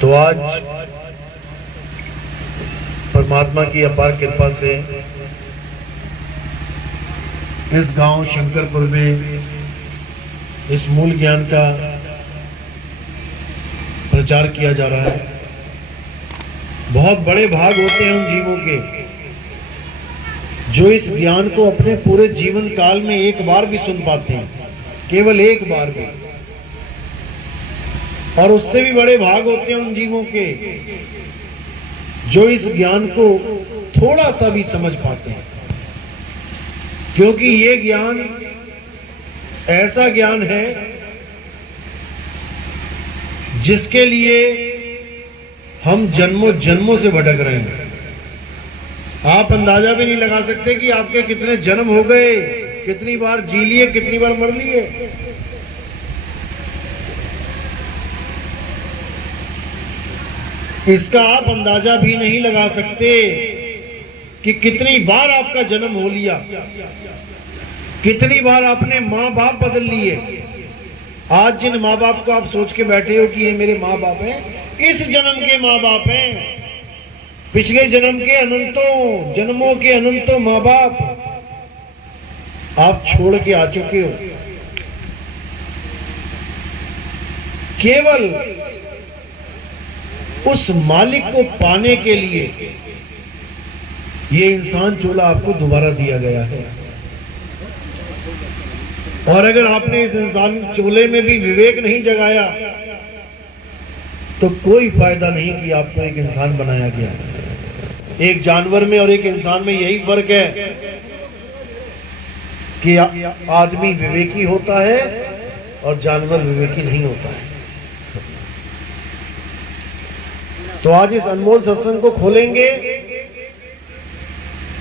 तो आज परमात्मा की अपार कृपा से इस गांव शंकरपुर में इस मूल ज्ञान का प्रचार किया जा रहा है। बहुत बड़े भाग होते हैं उन जीवों के जो इस ज्ञान को अपने पूरे जीवन काल में एक बार भी सुन पाते हैं, केवल एक बार भी। और उससे भी बड़े भाग होते हैं उन जीवों के जो इस ज्ञान को थोड़ा सा भी समझ पाते हैं, क्योंकि ये ज्ञान ऐसा ज्ञान है जिसके लिए हम जन्मों जन्मों से भटक रहे हैं। आप अंदाजा भी नहीं लगा सकते कि आपके कितने जन्म हो गए, कितनी बार जी लिए, कितनी बार मर लिए। इसका आप अंदाजा भी नहीं लगा सकते कि कितनी बार आपका जन्म हो लिया, कितनी बार आपने माँ बाप बदल लिए। आज जिन माँ बाप को आप सोच के बैठे हो कि ये मेरे माँ बाप हैं, इस जन्म के माँ बाप हैं। पिछले जन्म के अनंतों जन्मों के अनंतों माँ बाप आप छोड़ के आ चुके हो। केवल उस मालिक को पाने के लिए ये इंसान चोला आपको दोबारा दिया गया है। और अगर आपने इस इंसान चोले में भी विवेक नहीं जगाया तो कोई फायदा नहीं कि आपको एक इंसान बनाया गया। एक जानवर में और एक इंसान में यही फर्क है कि आदमी विवेकी होता है और जानवर विवेकी नहीं होता है। तो आज इस अनमोल सत्संग को खोलेंगे,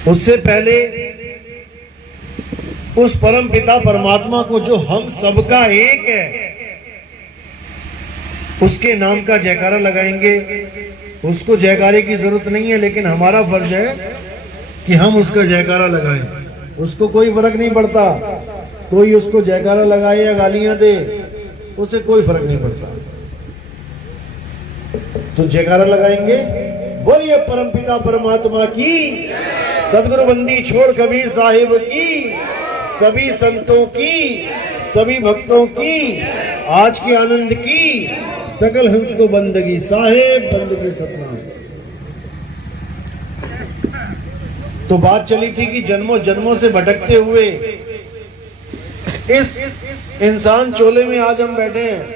उससे पहले उस परम पिता परमात्मा को जो हम सबका एक है, उसके नाम का जयकारा लगाएंगे। उसको जयकारे की जरूरत नहीं है, लेकिन हमारा फर्ज है कि हम उसका जयकारा लगाएं। उसको कोई फर्क नहीं पड़ता, कोई उसको जयकारा लगाए या गालियां दे, उससे कोई फर्क नहीं पड़ता। तो जयकारा लगाएंगे। बोलिए परम पिता परमात्मा की, सदगुरु बंदी छोड़ कबीर साहिब की, सभी संतों की, सभी भक्तों की, आज के आनंद की, सकल हंस को बंदगी साहेब बंदगी सतनाम। तो बात चली थी कि जन्मों जन्मों से भटकते हुए इस इंसान चोले में आज हम बैठे हैं।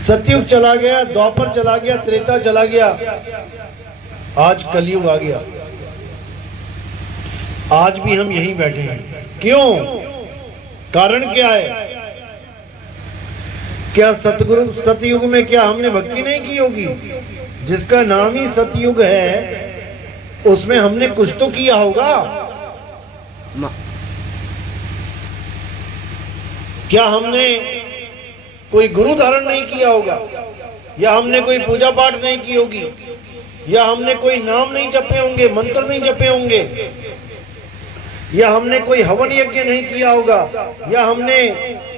सतयुग चला गया, द्वापर चला गया, त्रेता चला गया, आज कलयुग आ गया। आज भी हम यहीं बैठे हैं। क्यों? कारण क्या है? क्या सतयुग में क्या हमने भक्ति नहीं की होगी? जिसका नाम ही सतयुग है, उसमें हमने कुछ तो किया होगा। क्या हमने कोई गुरु धारण नहीं किया होगा, या हमने कोई पूजा पाठ नहीं की होगी, या हमने कोई नाम नहीं जपे होंगे, मंत्र नहीं जपे होंगे, या हमने कोई हवन यज्ञ नहीं किया होगा, या हमने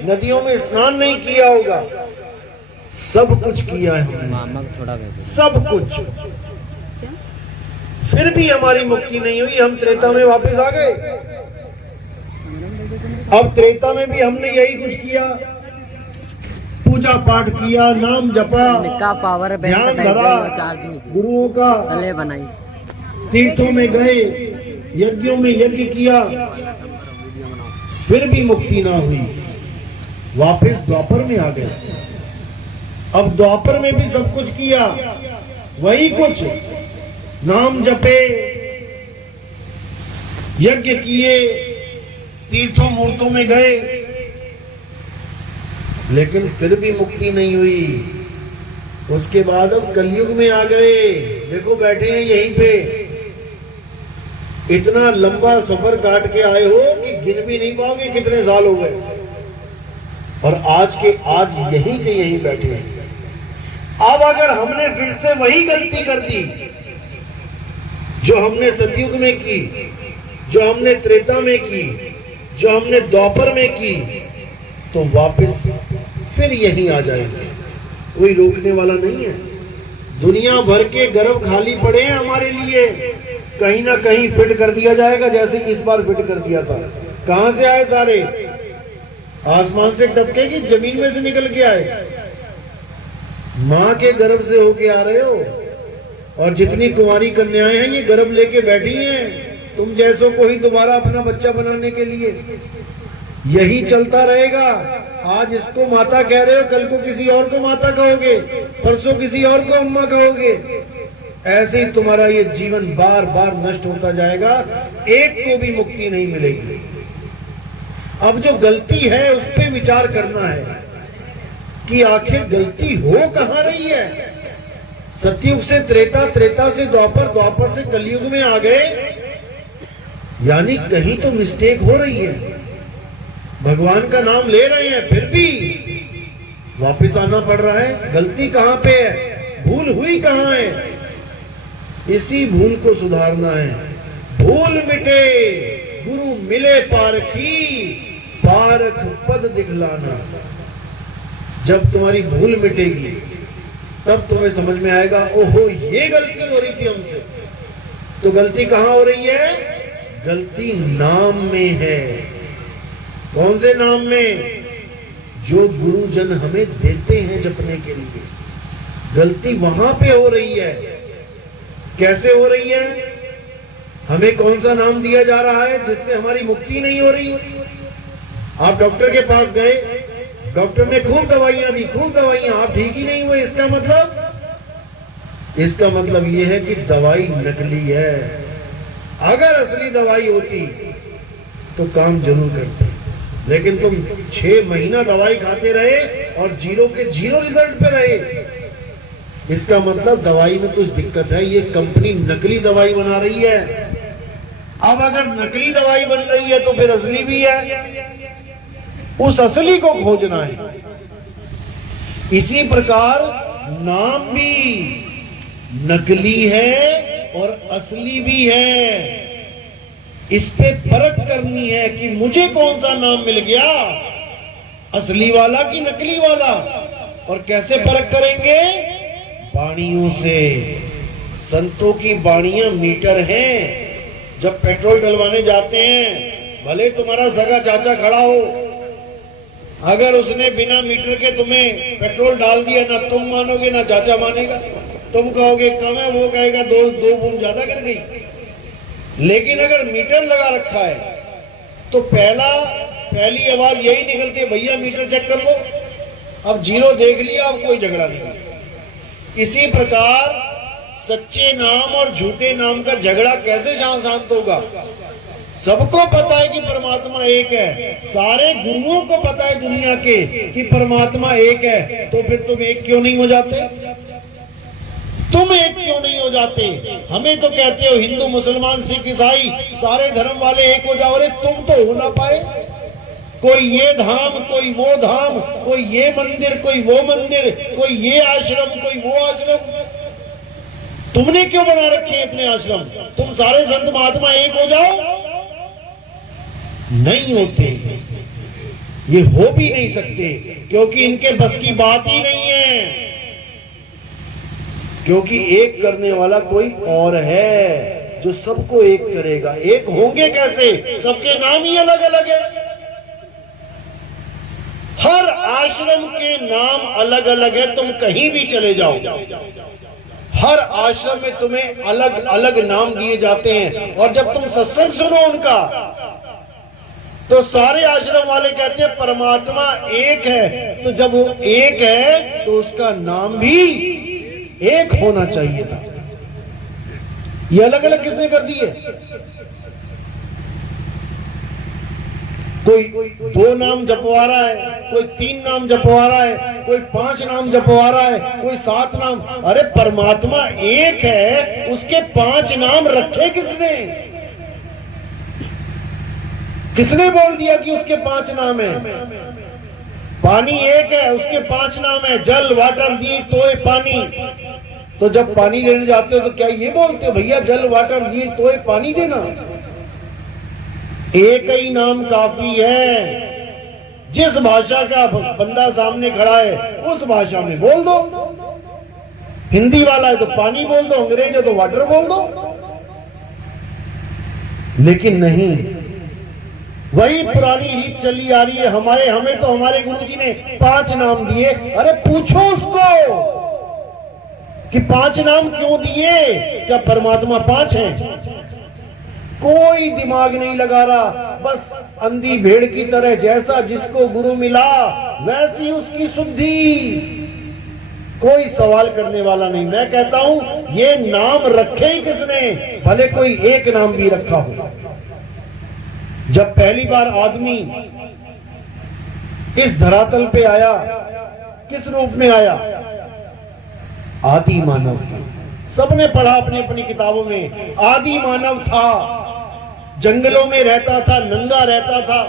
नदियों में स्नान नहीं किया होगा। सब कुछ किया है हमने, सब कुछ। फिर भी हमारी मुक्ति नहीं हुई। हम त्रेता में वापस आ गए। अब त्रेता में भी हमने यही कुछ किया, पूजा पाठ किया, नाम जपा, ध्यान धरा, गुरुओं का बनाई, तीर्थों में गए, यज्ञों में यज्ञ किया, फिर भी मुक्ति ना हुई। वापस द्वापर में आ गए। अब द्वापर में भी सब कुछ किया, वही कुछ, नाम जपे, यज्ञ किए, तीर्थों मूर्तों में गए, लेकिन फिर भी मुक्ति नहीं हुई। उसके बाद अब कलयुग में आ गए। देखो बैठे हैं यहीं पे, इतना लंबा सफर काट के आए हो कि गिन भी नहीं पाओगे कितने साल हो गए, और आज के आज यहीं के यहीं बैठे हैं। अब अगर हमने फिर से वही गलती कर दी जो हमने सतयुग में की, जो हमने त्रेता में की, जो हमने द्वापर में की, तो वापस फिर यहीं आ जाएंगे, कोई रोकने वाला नहीं है। दुनिया भर के गर्भ खाली पड़े हैं हमारे लिए, कहीं ना कहीं फिट कर दिया जाएगा, जैसे इस बार फिट कर दिया था। कहां से आए सारे? आसमान से टपके कि जमीन में से निकल के आए? मां के गर्भ से होके आ रहे हो। और जितनी कुंवारी कन्याएं हैं ये गर्भ लेके बैठी हैं तुम जैसों को ही दोबारा अपना बच्चा बनाने के लिए। यही चलता रहेगा। आज इसको माता कह रहे हो, कल को किसी और को माता कहोगे, परसों किसी और को अम्मा कहोगे। ऐसे ही तुम्हारा ये जीवन बार बार नष्ट होता जाएगा, एक को भी मुक्ति नहीं मिलेगी। अब जो गलती है उस पर विचार करना है कि आखिर गलती हो कहां रही है। सतयुग से त्रेता, त्रेता से द्वापर, द्वापर से कलयुग में आ गए, यानी कहीं तो मिस्टेक हो रही है। भगवान का नाम ले रहे हैं फिर भी वापस आना पड़ रहा है। गलती कहां पे है, भूल हुई कहां है? इसी भूल को सुधारना है। भूल मिटे गुरु मिले पारखी, पारख पद दिखलाना। जब तुम्हारी भूल मिटेगी तब तुम्हें समझ में आएगा, ओहो ये गलती हो रही थी हमसे। तो गलती कहां हो रही है? गलती नाम में है। कौन से नाम में? जो गुरुजन हमें देते हैं जपने के लिए। गलती वहां पे हो रही है। कैसे हो रही है? हमें कौन सा नाम दिया जा रहा है जिससे हमारी मुक्ति नहीं हो रही? आप डॉक्टर के पास गए, डॉक्टर ने खूब दवाइयां दी, खूब दवाइयां, आप ठीक ही नहीं हुए। इसका मतलब यह है कि दवाई नकली है। अगर असली दवाई होती तो काम जरूर करते, लेकिन तुम 6 महीना दवाई खाते रहे और जीरो के जीरो रिजल्ट पे रहे। इसका मतलब दवाई में कुछ दिक्कत है, ये कंपनी नकली दवाई बना रही है। अब अगर नकली दवाई बन रही है तो फिर असली भी है, उस असली को खोजना है। इसी प्रकार नाम भी नकली है और असली भी है। इस पे परख करनी है कि मुझे कौन सा नाम मिल गया, असली वाला कि नकली वाला। और कैसे परख करेंगे? बाणियों से। संतों की बाणियां मीटर हैं। जब पेट्रोल डलवाने जाते हैं, भले तुम्हारा सगा चाचा खड़ा हो, अगर उसने बिना मीटर के तुम्हें पेट्रोल डाल दिया, ना तुम मानोगे ना चाचा मानेगा। तुम कहोगे कम है, वो कहेगा दो बूंद ज्यादा कर गई। लेकिन अगर मीटर लगा रखा है तो पहली आवाज यही निकलती है, भैया मीटर चेक कर लो। अब जीरो देख लिया, अब कोई झगड़ा नहीं। इसी प्रकार सच्चे नाम और झूठे नाम का झगड़ा कैसे शांत होगा? सबको पता है कि परमात्मा एक है, सारे गुरुओं को पता है दुनिया के कि परमात्मा एक है, तो फिर तुम एक क्यों नहीं हो जाते? तुम एक क्यों नहीं हो जाते? हमें तो कहते हो हिंदू मुसलमान सिख ईसाई सारे धर्म वाले एक हो जाओ। अरे तुम तो हो ना पाए। कोई ये धाम, कोई वो धाम, कोई ये मंदिर, कोई वो मंदिर, कोई ये आश्रम, कोई वो आश्रम। तुमने क्यों बना रखे हैं इतने आश्रम? तुम सारे संत महात्मा एक हो जाओ। नहीं होते, ये हो भी नहीं सकते, क्योंकि इनके बस की बात ही नहीं है। क्योंकि एक करने वाला कोई और है जो सबको एक करेगा। एक होंगे कैसे? सबके नाम ही अलग अलग है। हर आश्रम के नाम अलग अलग है। तुम कहीं भी चले जाओ, हर आश्रम में तुम्हें अलग अलग नाम दिए जाते हैं। और जब तुम सत्संग सुनो उनका, तो सारे आश्रम वाले कहते हैं परमात्मा एक है। तो जब वो एक है तो उसका नाम भी एक होना चाहिए था। ये अलग अलग किसने कर दी है? कोई 2 नाम जपवा रहा है, कोई 3 नाम जपवा रहा है, कोई 5 नाम जपवा रहा है, कोई 7 नाम। अरे परमात्मा एक है, उसके 5 नाम रखे किसने? किसने बोल दिया कि उसके 5 नाम है? पानी एक है, उसके 5 नाम है, जल, वाटर, नीर, तोय, पानी। तो जब पानी लेने जाते हो तो क्या ये बोलते हो भैया जल, वाटर, नीर, तोय, पानी देना? एक ही नाम काफी है। जिस भाषा का बंदा सामने खड़ा है उस भाषा में बोल दो। हिंदी वाला है तो पानी बोल दो, अंग्रेज है तो वाटर बोल दो। लेकिन नहीं, वही पुरानी रीत चली आ रही है। हमें तो हमारे गुरुजी ने 5 नाम दिए। अरे पूछो उसको कि 5 नाम क्यों दिए? क्या परमात्मा 5 हैं? कोई दिमाग नहीं लगा रहा, बस अंधी भेड़ की तरह जैसा जिसको गुरु मिला वैसी उसकी शुद्धि। कोई सवाल करने वाला नहीं। मैं कहता हूं ये नाम रखे ही किसने? भले कोई एक नाम भी रखा हो। जब पहली बार आदमी इस धरातल पे आया, किस रूप में आया? आदि मानव के। सबने पढ़ा अपनी अपनी किताबों में, आदि मानव था, जंगलों में रहता था, नंगा रहता था,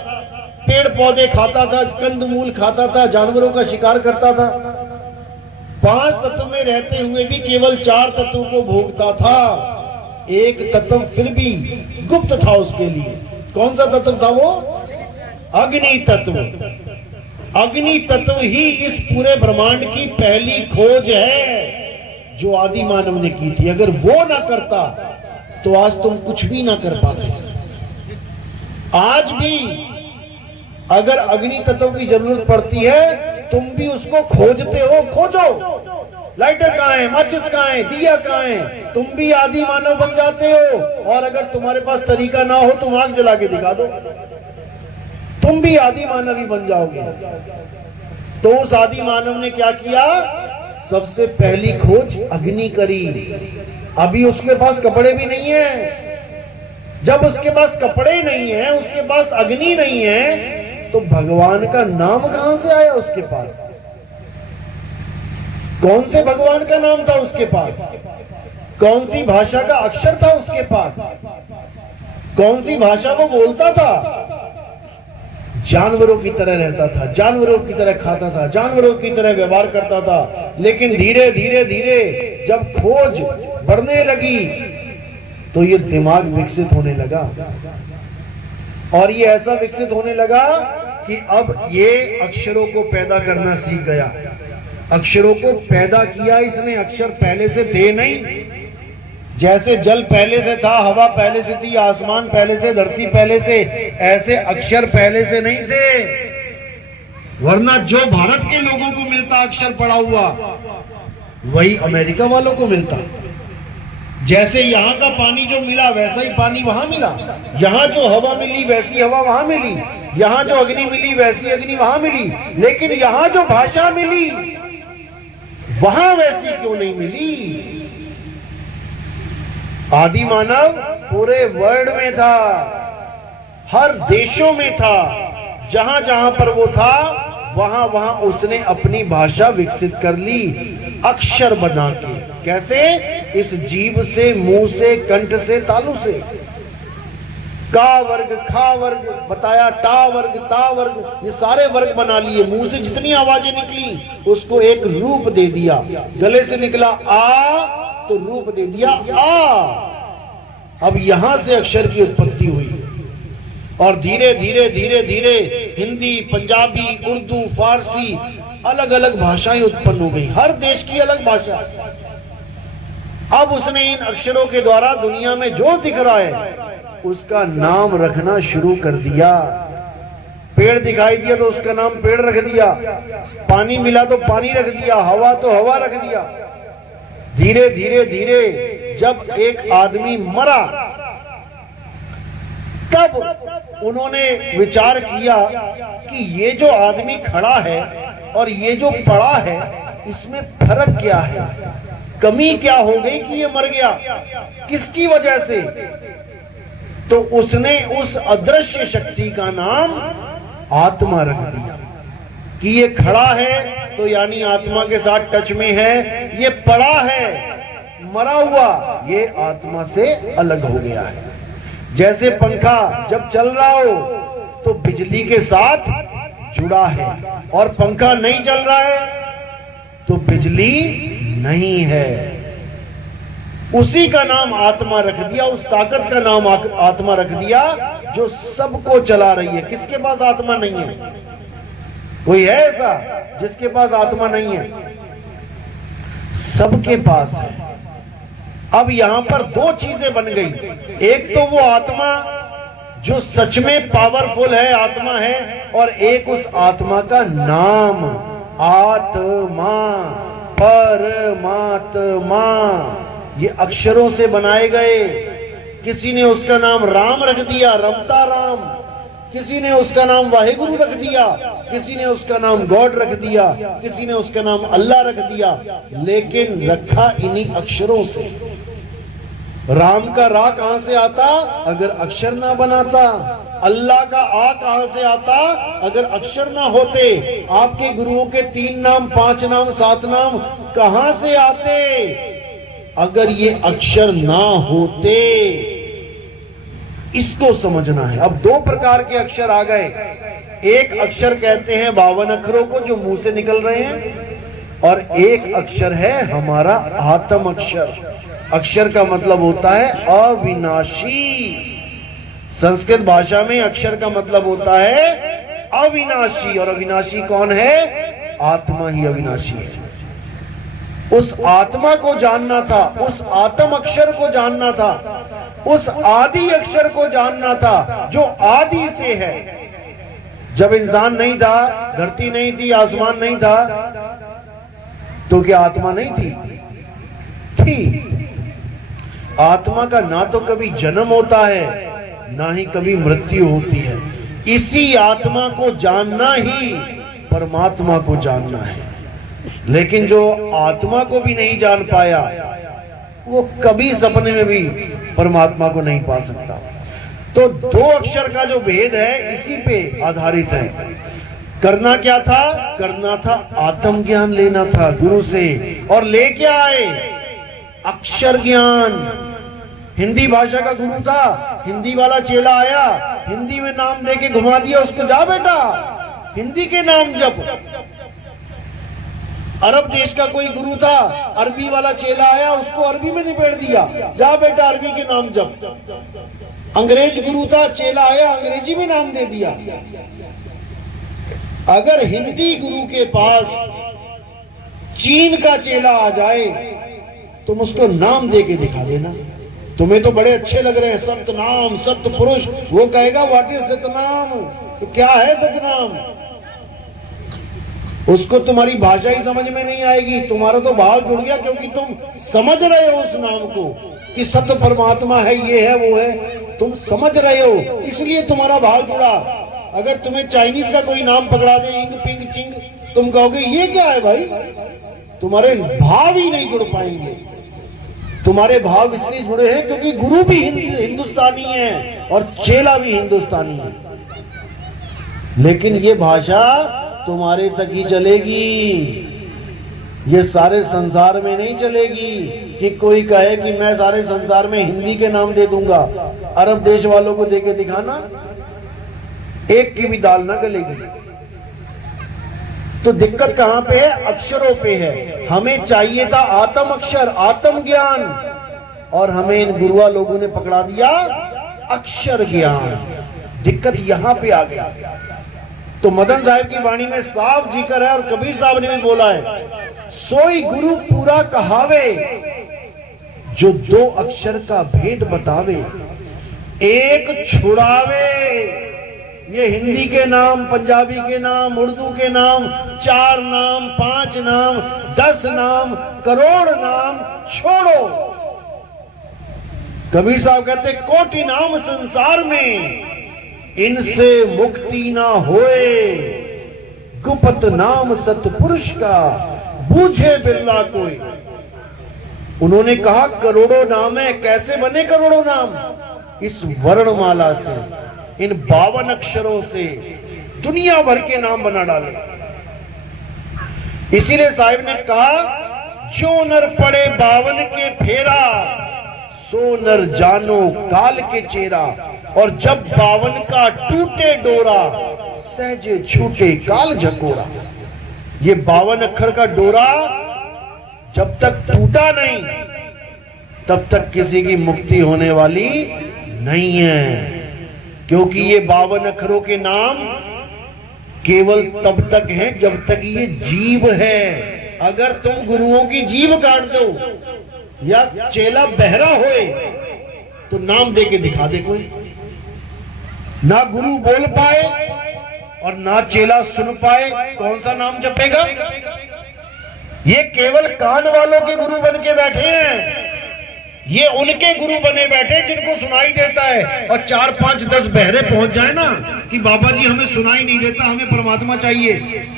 पेड़ पौधे खाता था, कंदमूल खाता था, जानवरों का शिकार करता था। 5 तत्व में रहते हुए भी केवल 4 तत्वों को भोगता था। एक तत्व फिर भी गुप्त था उसके लिए। कौन सा तत्व था वो? अग्नि तत्व। अग्नि तत्व ही इस पूरे ब्रह्मांड की पहली खोज है जो आदि मानव ने की थी। अगर वो ना करता तो आज तुम कुछ भी ना कर पाते। आज भी अगर अग्नि तत्व की जरूरत पड़ती है, तुम भी उसको खोजते हो। खोजो, लाइटर कहाँ है, माचिस कहाँ है, दिया कहाँ है। तुम भी आदि मानव बन जाते हो। और अगर तुम्हारे पास तरीका ना हो तुम आग जला के दिखा दो, तुम भी आदि मानव ही बन जाओगे। तो उस आदि मानव ने क्या किया? सबसे पहली खोज अग्नि करी। अभी उसके पास कपड़े भी नहीं है। जब उसके पास कपड़े नहीं है, उसके पास अग्नि नहीं है, तो भगवान का नाम कहां से आया उसके पास? कौन से भगवान का नाम था उसके पास? कौन सी भाषा का अक्षर था उसके पास? कौन सी भाषा वो बोलता था? जानवरों की तरह रहता था, जानवरों की तरह खाता था, जानवरों की तरह व्यवहार करता था। लेकिन धीरे धीरे धीरे जब खोज बढ़ने लगी तो ये दिमाग विकसित होने लगा। और ये ऐसा विकसित होने लगा कि अब ये अक्षरों को पैदा करना सीख गया। अक्षरों को पैदा किया इसने। अक्षर पहले से थे नहीं। जैसे जल पहले से था, हवा पहले से थी, आसमान पहले से, धरती पहले से, ऐसे अक्षर पहले से नहीं थे। वरना जो भारत के लोगों को मिलता अक्षर पड़ा हुआ, वही अमेरिका वालों को मिलता। जैसे यहां का पानी जो मिला वैसा ही पानी वहां मिला। यहां जो हवा मिली वैसी हवा वहां मिली। यहां जो अग्नि मिली वैसी अग्नि वहां मिली। लेकिन यहां जो भाषा मिली वहां वैसी क्यों नहीं मिली? आदि मानव पूरे वर्ल्ड में था, हर देशों में था। जहां जहां पर वो था वहां वहां उसने अपनी भाषा विकसित कर ली, अक्षर बना के। कैसे? इस जीभ से, मुंह से, कंठ से, तालु से। का वर्ग, खा वर्ग बताया, टा वर्ग, ता वर्ग, ये सारे वर्ग बना लिए। मुंह से जितनी आवाजें निकली उसको एक रूप दे दिया। गले से निकला आ तो रूप दे दिया आ। अब यहां से अक्षर की उत्पत्ति हुई। और धीरे धीरे धीरे धीरे हिंदी, पंजाबी, उर्दू, फारसी, अलग अलग भाषाएं उत्पन्न हो गई। हर देश की अलग भाषा। अब उसने इन अक्षरों के द्वारा दुनिया में जो दिख रहा है उसका नाम रखना शुरू कर दिया। पेड़ दिखाई दिया तो उसका नाम पेड़ रख दिया। पानी मिला तो पानी रख दिया। हवा तो हवा रख दिया। धीरे धीरे धीरे जब एक आदमी मरा तब उन्होंने विचार किया कि ये जो आदमी खड़ा है और ये जो पड़ा है इसमें फर्क क्या है? कमी क्या हो गई कि ये मर गया? किसकी वजह से? तो उसने उस अदृश्य शक्ति का नाम आत्मा रख दिया कि ये खड़ा है तो यानी आत्मा के साथ टच में है। ये पड़ा है, मरा हुआ, ये आत्मा से अलग हो गया है। जैसे पंखा जब चल रहा हो तो बिजली के साथ जुड़ा है, और पंखा नहीं चल रहा है तो बिजली नहीं है। उसी का नाम आत्मा रख दिया, उस ताकत का नाम आत्मा रख दिया जो सबको चला रही है। किसके पास आत्मा नहीं है? कोई है ऐसा जिसके पास आत्मा नहीं है? सबके पास है। अब यहां पर दो चीजें बन गई, एक तो वो आत्मा जो सच में पावरफुल है, आत्मा है, और एक उस आत्मा का नाम, आत्मा, परमात्मा। ये अक्षरों से बनाए गए। किसी ने उसका नाम राम रख दिया, रमता राम, किसी ने उसका नाम वाहेगुरु रख दिया, किसी ने उसका नाम गॉड रख दिया, किसी ने उसका नाम अल्लाह रख दिया, लेकिन रखा इन्हीं अक्षरों से। राम का रा कहां से आता अगर अक्षर ना बनाता? अल्लाह का आ कहां से आता अगर अक्षर ना होते? आपके गुरुओं के 3 नाम, 5 नाम, 7 नाम कहां से आते अगर ये अक्षर ना होते? इसको समझना है। अब 2 प्रकार के अक्षर आ गए। एक अक्षर कहते हैं 52 अक्षरों को जो मुंह से निकल रहे हैं, और एक अक्षर है हमारा आत्म अक्षर। अक्षर का मतलब होता है अविनाशी। संस्कृत भाषा में अक्षर का मतलब होता है अविनाशी, और अविनाशी कौन है? आत्मा ही अविनाशी है। उस आत्मा को जानना था, उस आत्म अक्षर को जानना था, उस आदि अक्षर को जानना था जो आदि से है। जब इंसान नहीं था, धरती नहीं थी, आसमान नहीं था, तो क्या आत्मा नहीं थी? थी। आत्मा का ना तो कभी जन्म होता है ना ही कभी मृत्यु होती है। इसी आत्मा को जानना ही परमात्मा को जानना है। लेकिन जो आत्मा को भी नहीं जान पाया वो कभी सपने में भी परमात्मा को नहीं पा सकता। तो 2 अक्षर का जो भेद है इसी पे आधारित है। करना क्या था? करना था आत्म ज्ञान लेना था गुरु से, और ले क्या आए? अक्षर ज्ञान। हिंदी भाषा का गुरु था, हिंदी वाला चेला आया, हिंदी में नाम देके घुमा दिया उसको, जा बेटा हिंदी के नाम जप। अरब देश का कोई गुरु था, अरबी वाला चेला आया, उसको अरबी में निपेट दिया, जा बेटा अरबी के नाम जप। अंग्रेज गुरु था, चेला आया, अंग्रेजी में नाम दे दिया। अगर हिंदी गुरु के पास चीन का चेला आ जाए तुम उसको नाम दे के दिखा देना। तुम्हें तो बड़े अच्छे लग रहे हैं सतनाम, सतपुरुष, वो कहेगा व्हाट इज सतनाम? तो क्या है सतनाम? उसको तुम्हारी भाषा ही समझ में नहीं आएगी। तुम्हारा तो भाव जुड़ गया क्योंकि तुम समझ रहे हो उस नाम को कि सत्य परमात्मा है, ये है, वो है, तुम समझ रहे हो, इसलिए तुम्हारा भाव जुड़ा। अगर तुम्हें चाइनीज का कोई नाम पकड़ा दे, इंग पिंग चिंग, तुम कहोगे ये क्या है भाई? तुम्हारे भाव ही नहीं जुड़ पाएंगे। तुम्हारे भाव इसलिए जुड़े हैं क्योंकि गुरु भी हिंदुस्तानी है और चेला भी हिंदुस्तानी है। लेकिन ये भाषा तुम्हारे तक ही चलेगी, ये सारे संसार में नहीं चलेगी। कि कोई कहे कि मैं सारे संसार में हिंदी के नाम दे दूंगा, अरब देश वालों को देके दिखाना, एक की भी दाल ना गलेगी। तो दिक्कत कहां पे है? अक्षरों पे है। हमें चाहिए था आत्म अक्षर, आत्म ज्ञान, और हमें इन गुरुआ लोगों ने पकड़ा दिया अक्षर ज्ञान। दिक्कत यहां पे आ गई। तो मदन साहब की वाणी में साफ जिक्र है, और कबीर साहब ने भी बोला है, सोई गुरु पूरा कहावे जो 2 अक्षर का भेद बतावे, एक छुड़ावे। ये हिंदी के नाम, पंजाबी के नाम, उर्दू के नाम, 4 नाम, 5 नाम, 10 नाम, करोड़ नाम छोड़ो। कबीर साहब कहते कोटि नाम संसार में, इनसे मुक्ति ना होए, गुप्त नाम सतपुरुष का बूझे बिरला कोई। उन्होंने कहा करोड़ों नाम है। कैसे बने करोड़ों नाम? इस वर्णमाला से, इन 52 अक्षरों से दुनिया भर के नाम बना डाले। इसीलिए साहिब ने कहा जो नर पड़े 52 के फेरा, सो नर जानो काल के चेहरा। और जब 52 का टूटे डोरा, सहजे छूटे काल झकोरा। ये 52 अक्षर का डोरा जब तक टूटा नहीं तब तक किसी की मुक्ति होने वाली नहीं है। क्योंकि ये 52 अक्षरों के नाम केवल तब तक है जब तक ये जीव है। अगर तुम गुरुओं की जीव काट दो या चेला बहरा होए तो नाम दे के दिखा दे कोई। ना गुरु बोल पाए और ना चेला सुन पाए, कौन सा नाम जपेगा? ये केवल कान वालों के गुरु बन के बैठे हैं। ये उनके गुरु बने बैठे जिनको सुनाई देता है। और 4 5 10 बहरे पहुंच जाए ना कि बाबा जी हमें सुनाई नहीं देता, हमें परमात्मा चाहिए,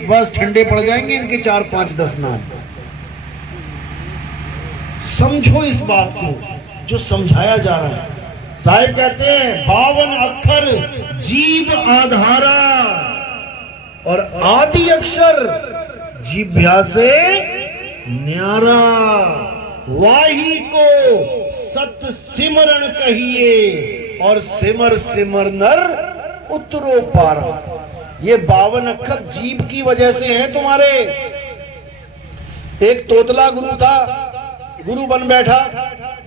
बस ठंडे पड़ जाएंगे इनके 4 5 10 नाम। समझो इस बात को जो समझाया जा रहा है। साहिब कहते हैं 52 अक्षर जीव आधारा और आदि अक्षर जिभ्या से न्यारा। वाही को सत सिमरण कहिए और सिमर सिमर नर उतरो पारा। ये 52 अक्षर जीभ की वजह से हैं तुम्हारे। एक तोतला गुरु था, गुरु बन बैठा,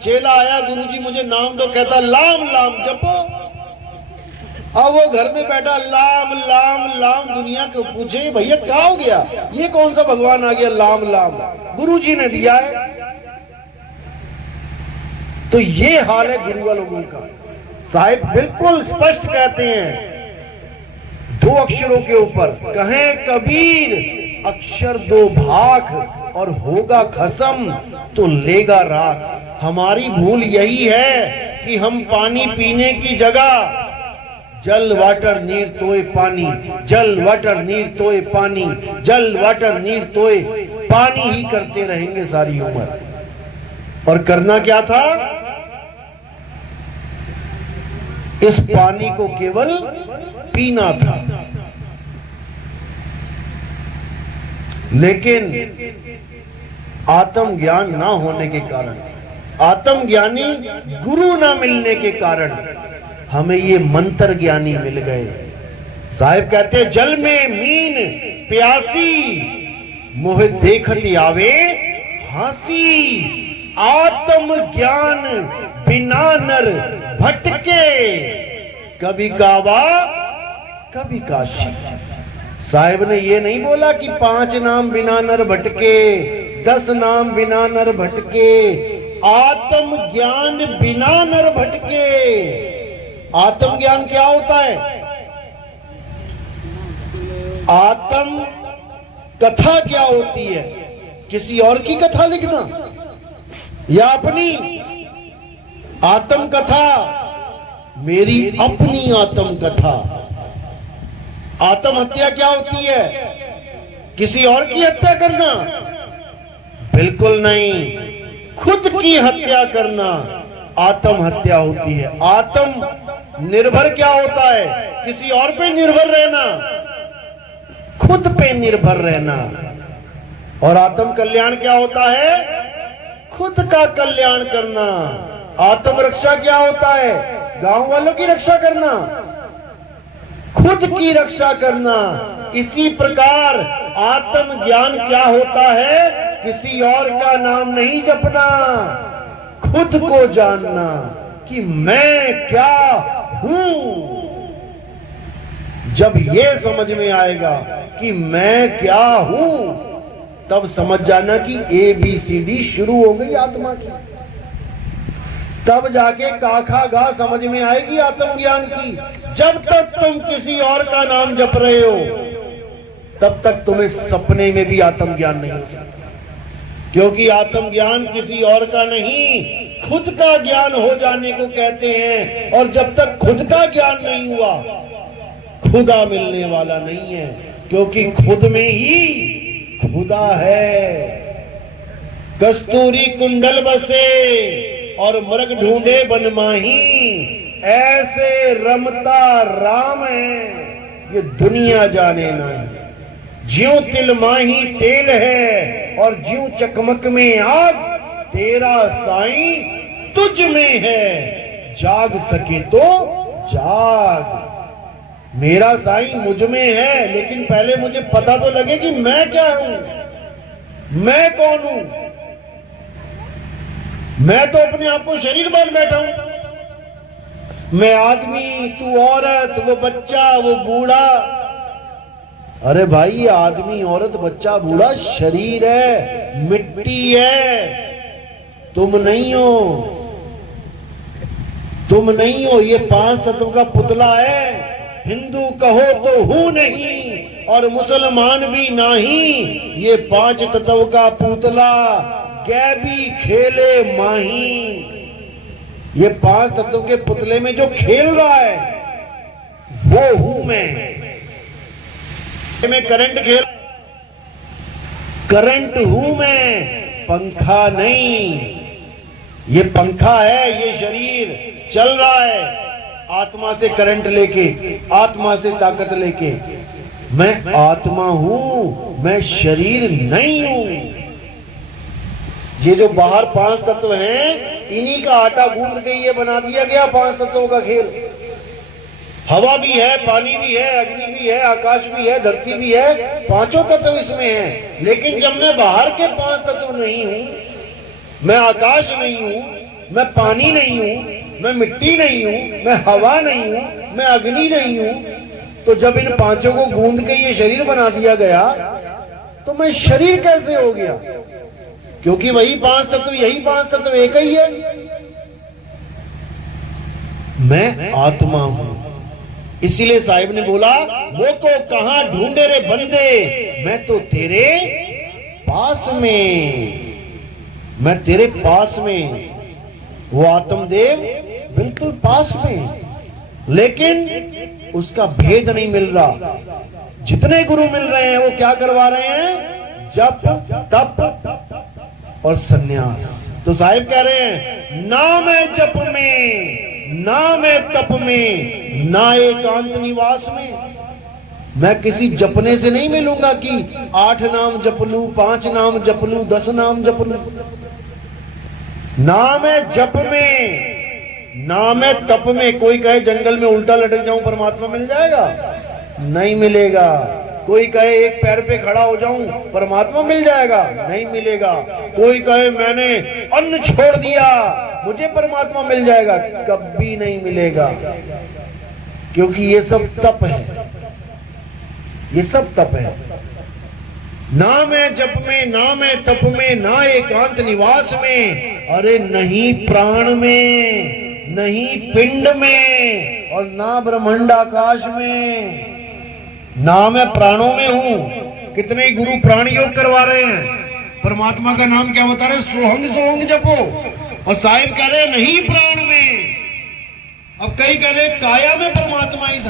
चेला आया, गुरुजी मुझे नाम दो, कहता लाम लाम जपो। अब वो घर में बैठा लाम लाम लाम, दुनिया को पूछे भैया क्या हो गया, ये कौन सा भगवान आ गया लाम लाम, गुरुजी ने दिया है। तो ये हाल है गुरु लोगों का। साहिब बिल्कुल स्पष्ट कहते हैं 2 अक्षरों के ऊपर, कहें कबीर अक्षर 2 भाग और होगा खसम तो लेगा राख। हमारी भूल यही है कि हम पानी पीने की जगह जल वाटर नीर तोए पानी, जल वाटर नीर तोए पानी, जल वाटर नीर तोए पानी ही करते रहेंगे सारी उम्र। और करना क्या था? इस पानी को केवल पीना था। लेकिन आत्म ज्ञान ना होने के कारण, आत्मज्ञानी गुरु ना मिलने के कारण हमें ये मंत्र ज्ञानी मिल गए। साहिब कहते हैं जल में मीन प्यासी मोह देखत आवे हासी। आत्म ज्ञान बिना नर भटके, कभी काबा कभी काशी। साहिब ने ये नहीं बोला कि 5 नाम बिना नर भटके, 10 नाम बिना नर भटके, आत्म ज्ञान बिना नर भटके। आत्म ज्ञान क्या होता है? आत्म कथा क्या होती है? किसी और की कथा लिखना या अपनी? आत्म कथा मेरी अपनी आत्म कथा। आत्महत्या क्या होती है? किसी और की हत्या करना? बिल्कुल नहीं, खुद की हत्या करना आत्महत्या होती है। आत्म निर्भर क्या होता है? किसी और पे निर्भर रहना, खुद पे निर्भर रहना। और आत्म कल्याण क्या होता है? खुद का कल्याण करना। आत्म रक्षा क्या होता है? गांव वालों की रक्षा करना, खुद की रक्षा करना। इसी प्रकार आत्म ज्ञान क्या होता है? किसी और का नाम नहीं जपना, खुद को जानना कि मैं क्या हूं। जब ये समझ में आएगा कि मैं क्या हूं, तब समझ जाना कि ABCD शुरू हो गई आत्मा की। तब जाके काखा गा समझ में आएगी आत्मज्ञान की। जब तक तुम किसी और का नाम जप रहे हो, तब तक तुम्हें सपने में भी आत्मज्ञान नहीं हो सकता। क्योंकि आत्मज्ञान किसी और का नहीं, खुद का ज्ञान हो जाने को कहते हैं। और जब तक खुद का ज्ञान नहीं हुआ, खुदा मिलने वाला नहीं है। क्योंकि खुद में ही खुदा है। कस्तूरी कुंडल बसे और मृग ढूंढे बनमाही, ऐसे रमता राम है ये दुनिया जाने नहीं। ज्यों तिल माही तेल है और ज्यों चकमक में आग, तेरा साईं तुझ में है, जाग सके तो जाग। मेरा साईं मुझ में है, लेकिन पहले मुझे पता तो लगे कि मैं क्या हूं, मैं कौन हूं। मैं तो अपने आप को शरीर मान बैठा हूं। मैं आदमी, तू औरत, वो बच्चा, वो बूढ़ा, अरे भाई, ये आदमी औरत बच्चा बूढ़ा शरीर है, मिट्टी है, तुम नहीं हो, तुम नहीं हो। ये 5 तत्व का पुतला है। हिंदू कहो तो हूं नहीं और मुसलमान भी नहीं, ये 5 तत्व का पुतला गैबी खेले माही। ये 5 तत्व के पुतले में जो खेल रहा है वो हूं मैं करंट खेल, करंट हूं मैं, पंखा नहीं। ये पंखा है, ये शरीर चल रहा है आत्मा से करंट लेके, आत्मा से ताकत लेके। मैं आत्मा हूं, मैं शरीर नहीं हूं। ये जो बाहर 5 तत्व हैं, इन्हीं का आटा गूंद के ये बना दिया गया 5 तत्वों का खेल। हवा भी है, पानी भी है, अग्नि भी है, आकाश भी है, धरती भी है, 5 तत्व इसमें हैं। लेकिन जब मैं बाहर के 5 तत्व नहीं हूं, मैं आकाश नहीं हूं, मैं पानी नहीं हूं, मैं मिट्टी नहीं हूं, मैं हवा नहीं हूं, मैं अग्नि नहीं हूं, तो जब इन 5 को गूंद के ये शरीर बना दिया गया तो मैं शरीर कैसे हो गया? क्योंकि वही 5 तत्व, यही 5 तत्व एक ही है। मैं आत्मा हूं। इसीलिए साहिब ने बोला, वो तो कहां ढूंढे रे बंदे, मैं तो तेरे पास में, मैं तेरे पास में। वो आत्मदेव बिल्कुल पास में, लेकिन उसका भेद नहीं मिल रहा। जितने गुरु मिल रहे हैं वो क्या करवा रहे हैं? जप, तप और सन्यास। तो साहिब कह रहे हैं, ना मैं जप में, ना मैं तप में, ना एकांत निवास में। मैं किसी जपने से नहीं मिलूंगा कि 8 नाम जप लूं, 5 नाम जप लूं, 10 नाम जप लूं। ना मैं जप में, ना मैं तप में। कोई कहे जंगल में उल्टा लटक जाऊं परमात्मा मिल जाएगा? नहीं मिलेगा। कोई कहे एक पैर पे खड़ा हो जाऊं परमात्मा मिल जाएगा? नहीं मिलेगा। कोई कहे मैंने अन्न छोड़ दिया मुझे परमात्मा मिल जाएगा? कभी नहीं मिलेगा। क्योंकि ये सब तप है, ये सब तप है। ना मैं जप में, ना मैं तप में, ना एकांत निवास में, अरे नहीं प्राण में, नहीं पिंड में, और ना ब्रह्मांड आकाश में। ना मैं प्राणों में हूं। कितने गुरु प्राण योग करवा रहे हैं, परमात्मा का नाम क्या बता रहे? सोहंग सोहंग जपो। और साहिब कह रहे नहीं प्राण में। अब कई कह रहे काया में परमात्मा, इस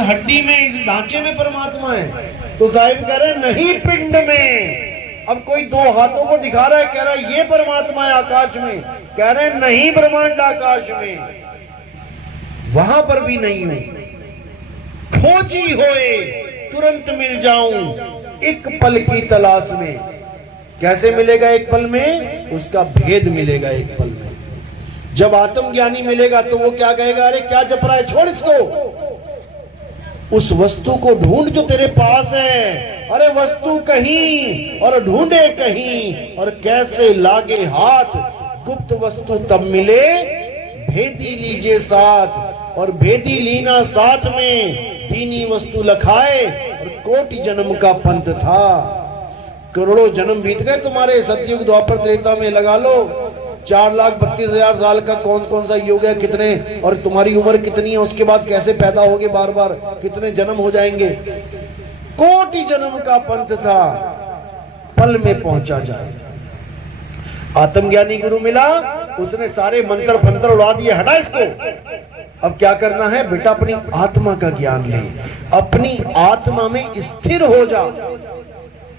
हड्डी में, इस ढांचे में परमात्मा है। तो साहिब कह रहे नहीं पिंड में। अब कोई 2 हाथों को दिखा रहा है, कह रहा है ये परमात्मा है आकाश में, कह रहे नहीं ब्रह्मांड आकाश में, वहां पर भी नहीं हूं। खोजी होए तुरंत मिल जाऊं, एक पल की तलाश में। कैसे मिलेगा एक पल में? उसका भेद मिलेगा एक पल में। जब आत्मज्ञानी मिलेगा तो वो क्या कहेगा? अरे क्या जप रहा है, छोड़ इसको, उस वस्तु को ढूंढ जो तेरे पास है। अरे वस्तु कहीं और ढूंढे कहीं, और कैसे लागे हाथ, गुप्त वस्तु तब मिले भेदी लीजिए साथ। और भेदी लीना साथ में, दीनी वस्तु लखाए, और कोटि जन्म का पंथ था। करोड़ों जन्म बीत गए तुम्हारे, सतयुग द्वापर त्रेता में लगा लो। 4,32,000 साल का कौन कौन सा युग है, कितने, और तुम्हारी उम्र कितनी है, उसके बाद कैसे पैदा होगे, बार बार कितने जन्म हो जाएंगे। कोटि जन्म का पंथ था, पल में पहुंचा जाए। आत्मज्ञानी गुरु मिला, उसने सारे मंत्र फंत्र उड़ा दिए, हटा इसको। अब क्या करना है बेटा? अपनी आत्मा का ज्ञान ले, अपनी आत्मा में स्थिर हो जा,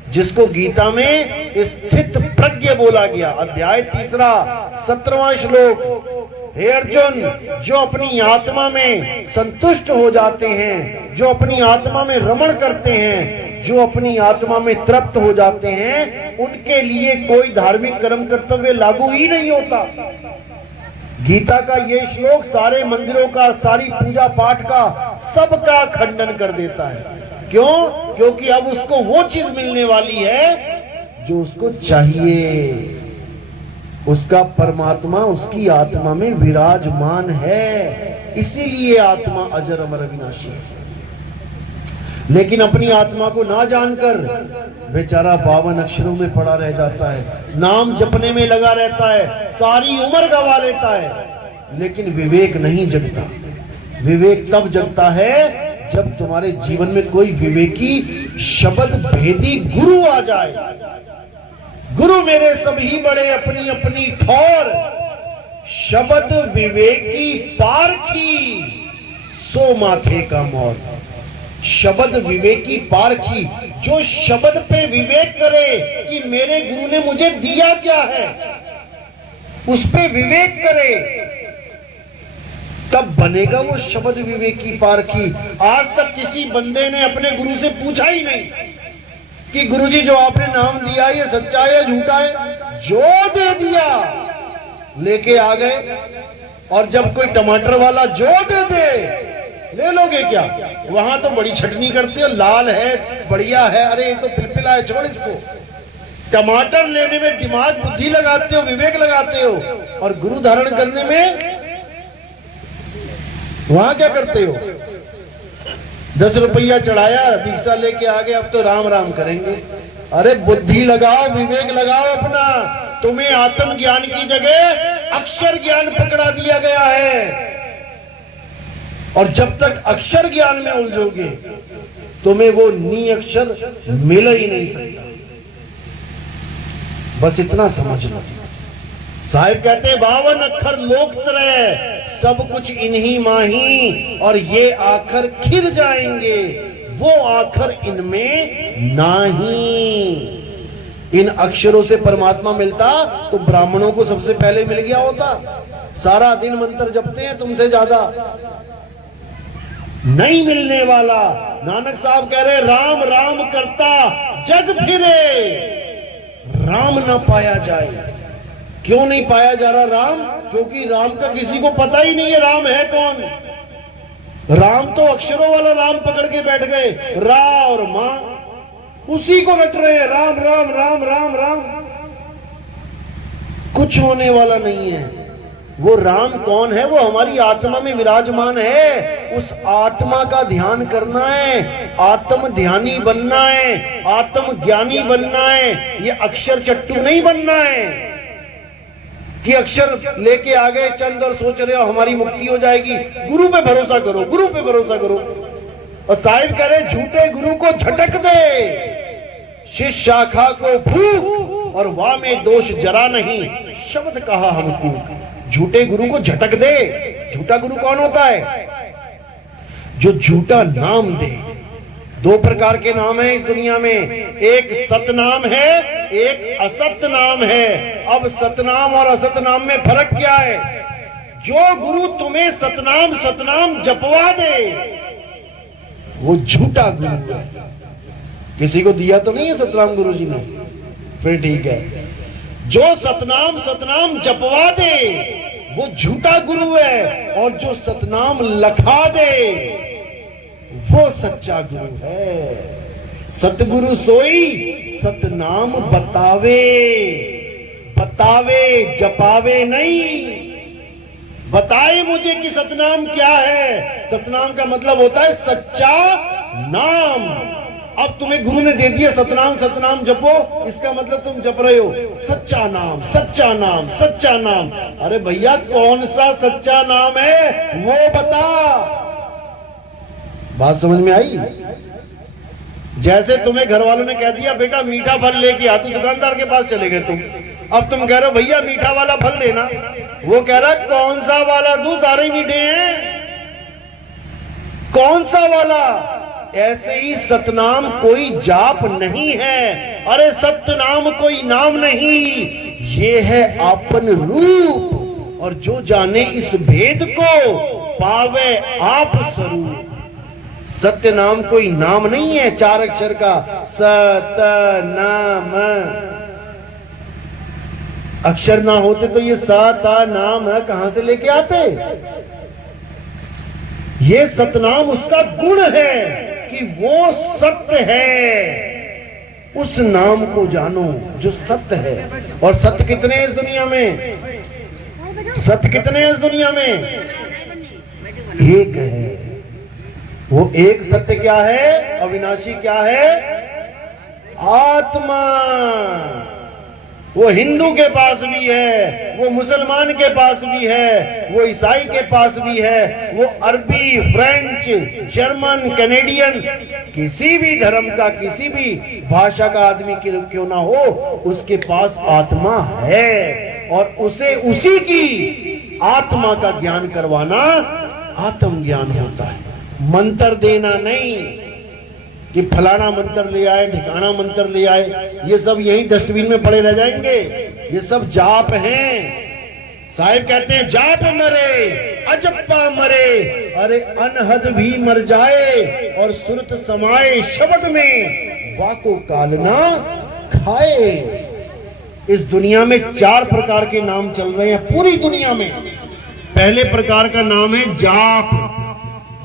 जिसको गीता में स्थित प्रज्ञ बोला गया। अध्याय 3 17वां श्लोक। हे अर्जुन, जो अपनी आत्मा में संतुष्ट हो जाते हैं, जो अपनी आत्मा में रमण करते हैं, जो अपनी आत्मा में तृप्त हो जाते हैं, उनके लिए कोई धार्मिक कर्म कर्तव्य लागू ही नहीं होता। गीता का ये श्लोक सारे मंदिरों का, सारी पूजा पाठ का, सबका खंडन कर देता है। क्यों? क्योंकि अब उसको वो चीज मिलने वाली है जो उसको चाहिए। उसका परमात्मा उसकी आत्मा में विराजमान है, इसीलिए आत्मा अजर अमर अविनाशी है। लेकिन अपनी आत्मा को ना जानकर बेचारा 52 अक्षरों में पड़ा रह जाता है, नाम जपने में लगा रहता है, सारी उम्र गवा लेता है, लेकिन विवेक नहीं जगता। विवेक तब जगता है जब तुम्हारे जीवन में कोई विवेकी शब्द भेदी गुरु आ जाए। गुरु मेरे सभी बड़े अपनी अपनी ठौर, शब्द विवेकी पारखी सो माथे का मोर। शब्द विवेकी पारखी, जो शब्द पे विवेक करे कि मेरे गुरु ने मुझे दिया क्या है, उस पे विवेक करे, तब बनेगा वो शब्द विवेकी पारखी। आज तक किसी बंदे ने अपने गुरु से पूछा ही नहीं कि गुरुजी जो आपने नाम दिया ये सच्चा है या झूठा है, जो दे दिया लेके आ गए। और जब कोई टमाटर वाला जो दे दे, ले लोगे क्या? वहां तो बड़ी छटनी करते हो, लाल है, बढ़िया है, अरे ये तो पिलपिला है, छोड़ इसको। टमाटर लेने में दिमाग बुद्धि लगाते हो, विवेक लगाते हो, और गुरु धारण करने में वहां क्या करते हो? 10 रुपया चढ़ाया, दीक्षा लेके आ गए, अब तो राम राम करेंगे। अरे बुद्धि लगाओ, विवेक लगाओ अपना। तुम्हें आत्मज्ञान की जगह अक्षर ज्ञान पकड़ा दिया गया है, और जब तक अक्षर ज्ञान में उलझोगे तुम्हें वो नी अक्षर मिल ही नहीं सकता। बस इतना समझ लो। साहिब कहते 52 अक्षर लोक त्रय, सब कुछ इन्हीं माही, और ये आखर खिर जाएंगे, वो आखर इनमें नाही। इन अक्षरों से परमात्मा मिलता तो ब्राह्मणों को सबसे पहले मिल गया होता। सारा दिन मंत्र जपते हैं तुमसे ज्यादा। नहीं मिलने वाला। नानक साहब कह रहे राम राम करता जग फिरे, राम ना पाया जाए। क्यों नहीं पाया जा रहा राम? क्योंकि राम का किसी को पता ही नहीं है राम है कौन। राम तो अक्षरों वाला राम पकड़ के बैठ गए, रा और मां, उसी को रट रहे हैं, राम राम राम राम राम। कुछ होने वाला नहीं है। वो राम कौन है? वो हमारी आत्मा में विराजमान है। उस आत्मा का ध्यान करना है, आत्म ध्यानी बनना है, आत्म ज्ञानी बनना है। ये अक्षर चट्टू नहीं बनना है कि अक्षर लेके आ गए चंद और सोच रहे हो हमारी मुक्ति हो जाएगी। गुरु पे भरोसा करो, गुरु पे भरोसा करो। और साहिब कह रहे झूठे गुरु को झटक दे, शिष्य शाखा को फूक, और वाह में दोष जरा नहीं, शब्द कहा हमको। झूठे गुरु को झटक दे। झूठा गुरु कौन होता है? जो झूठा नाम दे। 2 प्रकार के नाम है इस दुनिया में, एक सतनाम है, एक असत नाम है। अब सतनाम और असत नाम में फर्क क्या है? जो गुरु तुम्हें सतनाम सतनाम जपवा दे वो झूठा गुरु है। किसी को दिया तो नहीं है सतनाम गुरु जी ने? फिर ठीक है। जो सतनाम सतनाम जपवा दे वो झूठा गुरु है, और जो सतनाम लखा दे वो सच्चा गुरु है। सतगुरु सोई सतनाम बतावे, बतावे जपावे नहीं। बताए मुझे कि सतनाम क्या है। सतनाम का मतलब होता है सच्चा नाम। अब तुम्हें गुरु ने दे दिया सतनाम सतनाम जपो, इसका मतलब तुम जप रहे हो सच्चा नाम सच्चा नाम सच्चा नाम। अरे भैया कौन सा सच्चा नाम है वो बता। बात समझ में आई? जैसे तुम्हें घर वालों ने कह दिया बेटा मीठा फल लेके आ, तो दुकानदार के पास चले गए तुम। अब तुम कह रहे हो भैया मीठा वाला फल देना, वो कह रहा कौन सा वाला दूं, सारे मीठे हैं, कौन सा वाला। ऐसे ही सतनाम कोई जाप नहीं है। अरे सतनाम कोई नाम नहीं, ये है आपन रूप, और जो जाने इस भेद को पावे आप स्वरूप। सत्य नाम कोई नाम नहीं है 4 अक्षर का, सतनाम। अक्षर ना होते तो ये सता नाम है कहां से लेके आते? ये सतनाम उसका गुण है कि वो सत्य है। उस नाम को जानो जो सत्य है। और सत्य कितने हैं इस दुनिया में? सत्य कितने हैं इस दुनिया में? एक है। वो एक सत्य क्या है? अविनाशी क्या है? आत्मा। वो हिंदू के पास भी है, वो मुसलमान के पास भी है, वो ईसाई के पास भी है, वो अरबी, फ्रेंच, जर्मन, कैनेडियन, किसी भी धर्म का, किसी भी भाषा का आदमी क्यों ना हो, उसके पास आत्मा है। और उसे उसी की आत्मा का ज्ञान करवाना आत्म ज्ञान होता है। मंत्र देना नहीं कि फलाना मंत्र ले आए, ढिकाना मंत्र ले आए, ये सब यही डस्टबिन में पड़े रह जाएंगे। ये सब जाप हैं। साहिब कहते हैं जाप मरे अजप्पा मरे, अरे अनहद भी मर जाए और सुरत समाए शब्द में, वाको कालना खाए। इस दुनिया में 4 प्रकार के नाम चल रहे हैं पूरी दुनिया में। पहले प्रकार का नाम है जाप,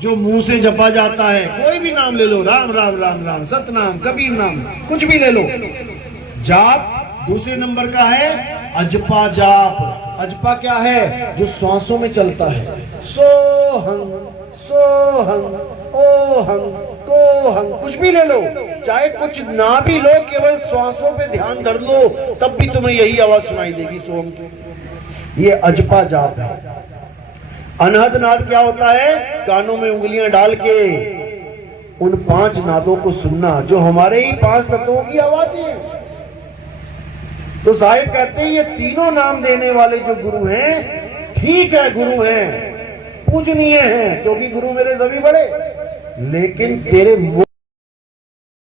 जो मुंह से जपा जाता है। कोई भी नाम ले लो, राम राम राम राम, सतनाम, कबीर नाम, कुछ भी ले लो, जाप। दूसरे नंबर का है अजपा जाप। अजपा क्या है? जो श्वासों में चलता है। सोहं सोहं ओहं कोहं, कुछ भी ले लो, चाहे कुछ ना भी लो, केवल श्वासों पे ध्यान धर लो, तब भी तुम्हें यही आवाज सुनाई देगी, सोहं की। ये अजपा जाप है। अनहद नाद क्या होता है? कानों में उंगलियां डाल के उन 5 नादों को सुनना, जो हमारे ही 5 तत्वों की आवाजें हैं। तो साहिब कहते हैं ये तीनों नाम देने वाले जो गुरु हैं, ठीक है, गुरु हैं, पूजनीय हैं, क्योंकि गुरु मेरे सभी बड़े, लेकिन तेरे